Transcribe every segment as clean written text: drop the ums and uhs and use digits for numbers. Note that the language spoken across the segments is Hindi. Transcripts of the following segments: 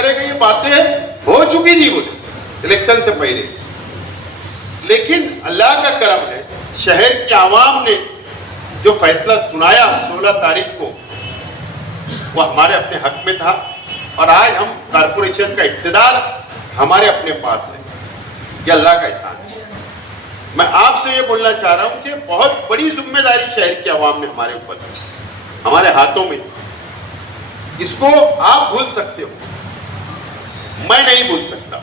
करेगा, ये बातें हो चुकी थी वो इलेक्शन से पहले। लेकिन अल्लाह का करम है, शहर की आवाम ने जो फैसला सुनाया 16 तारीख को, वो हमारे अपने हक में था और आज हम कारपोरेशन का इख्तियार हमारे अपने पास है। ये अल्लाह का एहसान है। मैं आपसे ये बोलना चाह रहा हूं कि बहुत बड़ी जिम्मेदारी शहर की आवाम में हमारे ऊपर, हमारे हाथों में। इसको आप भूल सकते हो, मैं नहीं भूल सकता,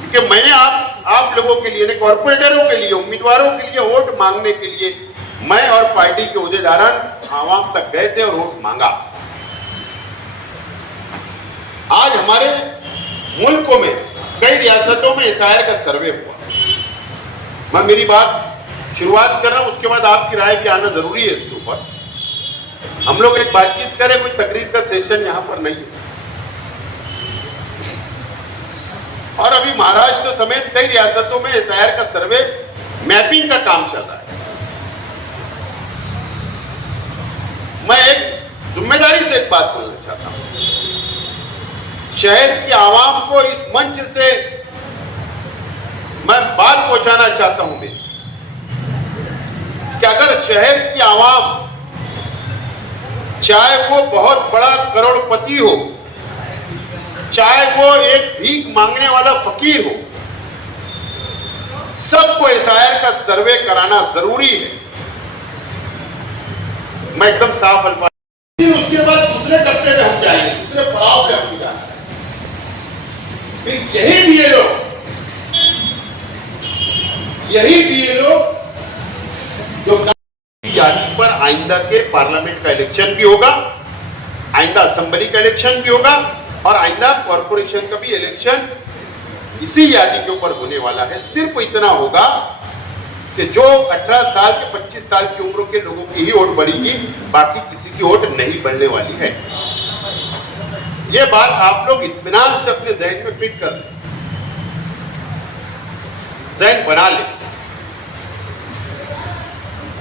क्योंकि मैंने आप लोगों के लिए, कॉर्पोरेटरों के लिए, उम्मीदवारों के लिए वोट मांगने के लिए मैं और पार्टी के उहदेदारान आवाम तक गए थे और वोट मांगा। आज हमारे मुल्कों में कई रियासतों में एसआईआर का सर्वे हुआ। मैं मेरी बात शुरुआत कर रहा हूं, उसके बाद आपकी राय भी आना जरूरी है इसके ऊपर। हम लोग एक बातचीत करें, कोई तकरीर का सेशन यहां पर नहीं है। और अभी महाराष्ट्र समेत कई रियासतों में एसआईआर का सर्वे, मैपिंग का काम चल रहा है। मैं एक जिम्मेदारी से एक बात बोलना चाहता हूं, शहर की आवाम को इस मंच से मैं बात पहुंचाना चाहता हूं मैं, कि अगर शहर की आवाम, चाहे वो बहुत बड़ा करोड़पति हो, चाहे वो एक भीख मांगने वाला फकीर हो, सबको एसआईआर का सर्वे कराना जरूरी है। मैं एकदम साफ अल्फाज, उसके बाद दूसरे डब्बे में हम जाएंगे, दूसरे पड़ाव पे हम जाएंगे। फिर यही बीएलओ जो यादी पर आइंदा के पार्लियामेंट का इलेक्शन भी होगा, आइंदा असेंबली का इलेक्शन भी होगा और आइंदा कॉर्पोरेशन का भी इलेक्शन इसी यादी के ऊपर होने वाला है। सिर्फ इतना होगा कि जो 18 साल के 25 साल की उम्र के लोगों की ही वोट बढ़ेगी, बाकी किसी की वोट नहीं बढ़ने वाली है। ये बात आप लोग इत्मीनान से अपने जहन में फिट कर लें, जहन बना लें।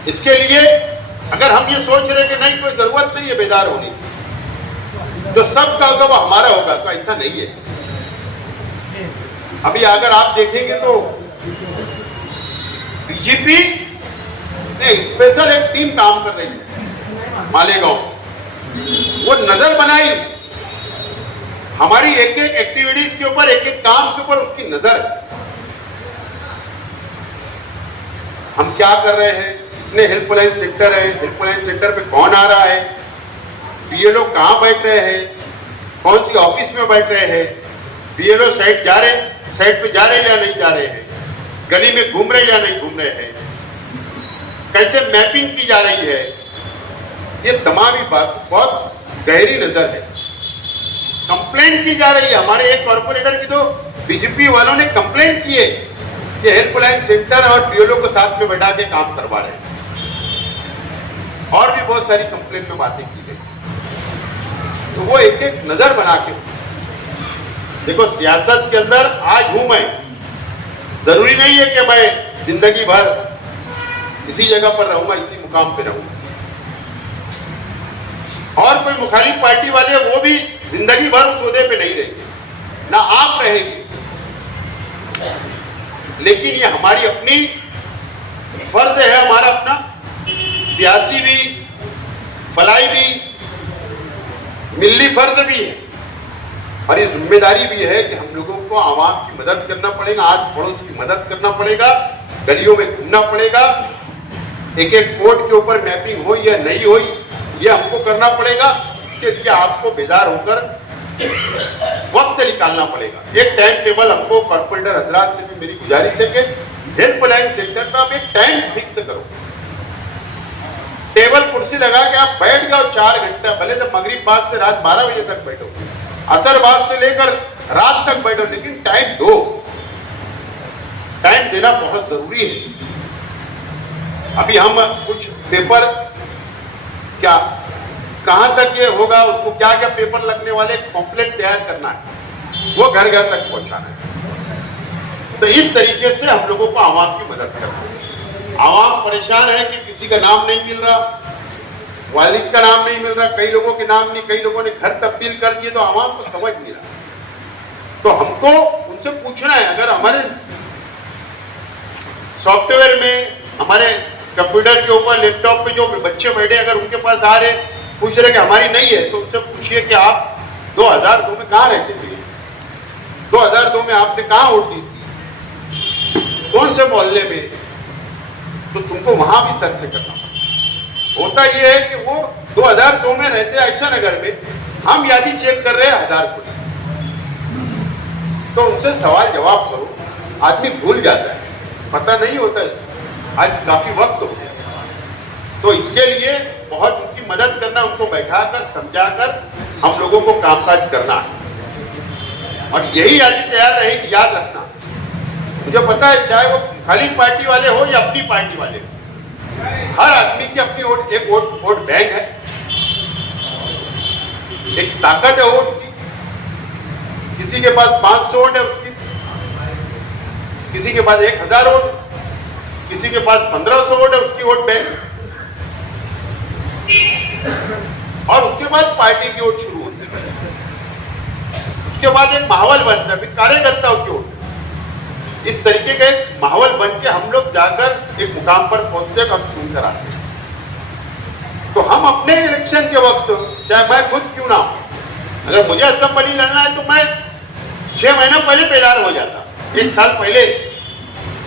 इसके लिए अगर हम ये सोच रहे कि नहीं, कोई जरूरत नहीं है बेदार होने की, जो सब का होगा वो हमारा होगा, तो ऐसा नहीं है। अभी अगर आप देखेंगे तो बीजेपी ने स्पेशल एक टीम काम कर रही है मालेगांव, वो नजर बनाई हमारी एक एक एक्टिविटीज के ऊपर, एक एक काम के ऊपर उसकी नजर। हम क्या कर रहे हैं, इतने हेल्पलाइन सेंटर है, हेल्पलाइन सेंटर पे कौन आ रहा है, बीएलओ कहां बैठ रहे हैं, कौन सी ऑफिस में बैठ रहे हैं, बीएलओ साइट पे जा रहे या नहीं जा रहे हैं, गली में घूम रहे या नहीं घूम रहे हैं, कैसे मैपिंग की जा रही है, ये तमाम ही बात बहुत गहरी नजर है। कंप्लेंट की जा रही है, हमारे एक कॉर्पोरेटर की तो बीजेपी वालों ने कंप्लेंट की है कि हेल्पलाइन सेंटर और बीएलओ को साथ में बैठा के काम करवा रहे हैं। और भी बहुत सारी कंप्लेंट में बातें की गई। तो वो एक एक नजर बना के देखो, सियासत के अंदर आज हूं मैं, जरूरी नहीं है कि मैं जिंदगी भर इसी जगह पर रहूंगा, इसी मुकाम पे रहूंगा। और कोई मुखालिफ पार्टी वाले वो भी जिंदगी भर उस ओहदे पे नहीं रहेंगे, ना आप रहेंगे। लेकिन ये हमारी अपनी फर्ज है, हमारा अपना सियासी भी, फलाई भी, मिली फर्ज भी है और ये जिम्मेदारी भी है कि हम लोगों को आवाम की मदद करना पड़ेगा, आस पड़ोस की मदद करना पड़ेगा, गलियों में घूमना पड़ेगा, एक एक कोर्ट के ऊपर मैपिंग हो या नहीं हो ये हमको करना पड़ेगा। इसके लिए आपको बेदार होकर वक्त निकालना पड़ेगा। एक टाइम टेबल हमको कॉर्पोरेटर हजरात से भी मेरी गुजारिश है कि हेल्पलाइन सेंटर पर आप एक टाइम फिक्स करो, टेबल कुर्सी लगा के आप बैठ जाओ 4 घंटा, भले तो मगरिब बाद से रात 12 बजे तक बैठो, असर बाद से लेकर रात तक बैठो, लेकिन टाइम दो। टाइम देना बहुत जरूरी है। अभी हम कुछ पेपर क्या कहां तक ये होगा, उसको क्या क्या पेपर लगने वाले कॉम्प्लेट तैयार करना है, वो घर घर तक पहुंचाना है। तो इस तरीके से हम लोगों को आवाम की मदद करना है। आवाम परेशान है कि किसी का नाम नहीं मिल रहा, वालिद का नाम नहीं मिल रहा, कई लोगों के नाम नहीं, कई लोगों ने घर तब्दील कर दिए, तो आवाम को समझ नहीं रहा। तो हमको उनसे पूछना है, अगर हमारे सॉफ्टवेयर में, हमारे कंप्यूटर के ऊपर, लैपटॉप पे जो बच्चे बैठे, अगर उनके पास आ रहे पूछ रहे कि हमारी नहीं है, तो उनसे पूछिए कि आप 2002 में कहाँ रहते थे, 2002 में आपने कहाँ वोट दी थी, कौन से मोहल्ले में, तो तुमको वहां भी सर्च करना पड़ता। होता यह है कि वो 2002 में रहते ऐसा नगर में, हम यादी चेक कर रहे हैं 1000 को, तो उनसे सवाल जवाब करो। आदमी भूल जाता है, पता नहीं होता है, आज काफी वक्त हो गया। तो इसके लिए बहुत उनकी मदद करना, उनको बैठाकर समझाकर हम लोगों को कामकाज करना है। और यही यादी तैयार रहेगी, याद रखना। मुझे पता है, चाहे वो खाली पार्टी वाले हो या अपनी पार्टी वाले हो, हर आदमी की अपनी वोट बैंक है, एक ताकत है वोट की। किसी के पास 500 वोट है उसकी, किसी के पास 1000 वोट, किसी के पास 1500 वोट है, उसकी वोट बैंक। और उसके बाद पार्टी की वोट शुरू होती है, उसके बाद एक माहौल बनता है, फिर कार्यकर्ताओं की वोट। इस तरीके का एक माहौल बन के हम लोग जाकर एक मुकाम पर पहुंचते, हम चुन कर आते हैं। तो हम अपने इलेक्शन के वक्त, चाहे मैं खुद क्यों ना हूं, अगर मुझे असेंबली लड़ना है तो मैं 6 महीने पहले तैयार हो जाता, 1 साल पहले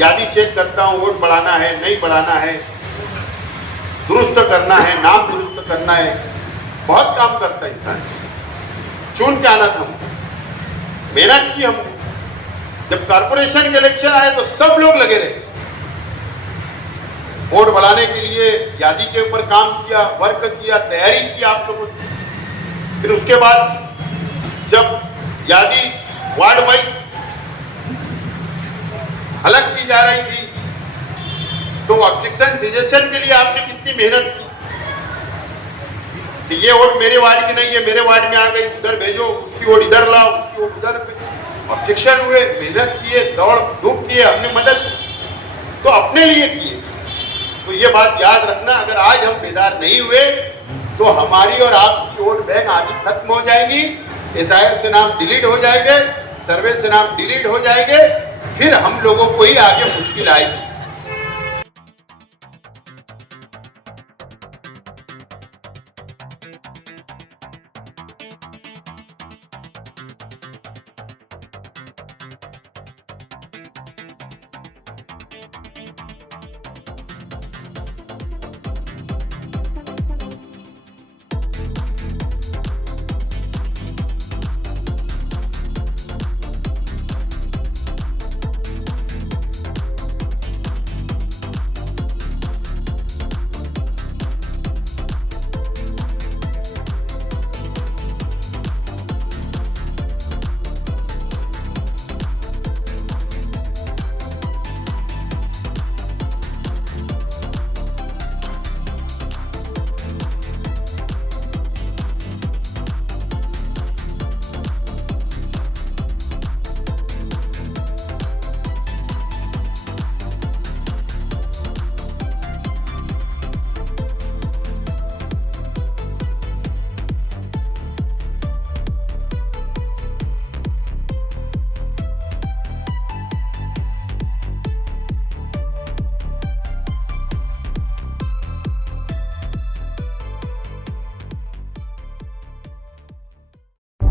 यादी चेक करता हूं, वोट बढ़ाना है नहीं बढ़ाना है, दुरुस्त करना है, नाम दुरुस्त करना है, बहुत काम करता है इंसान। चुन के आना था, मेहनत की हमने। जब कॉर्पोरेशन के इलेक्शन आए तो सब लोग लगे रहे, वोट बढ़ाने के लिए यादी के ऊपर काम किया, वर्क किया, तैयारी की आप लोगों ने। फिर उसके बाद जब यादी वार्ड वाइज अलग की जा रही थी, तो ऑब्जेक्शन सजेशन के लिए आपने कितनी मेहनत की कि ये वोट मेरे वार्ड की नहीं है, मेरे वार्ड में आ गई, उधर भेजो, उसकी वोट इधर लाओ, उसकी वोट उधर। ऑब्जेक्शन हुए, मेहनत किए, दौड़ धूप किए, हमने मदद तो अपने लिए किए। तो ये बात याद रखना, अगर आज हम बेदार नहीं हुए तो हमारी और आपकी वोट बैंक आदि खत्म हो जाएगी, एसआईआर से नाम डिलीट हो जाएंगे, सर्वे से नाम डिलीट हो जाएंगे, फिर हम लोगों को ही आगे मुश्किल आएगी।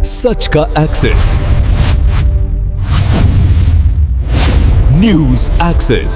सच का एक्सेस, न्यूज एक्सेस।